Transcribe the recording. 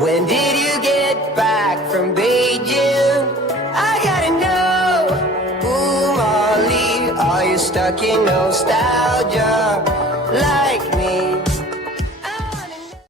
When did you get back from Beijing? I gotta know. Ooh, Molly, are you stuck in nostalgia?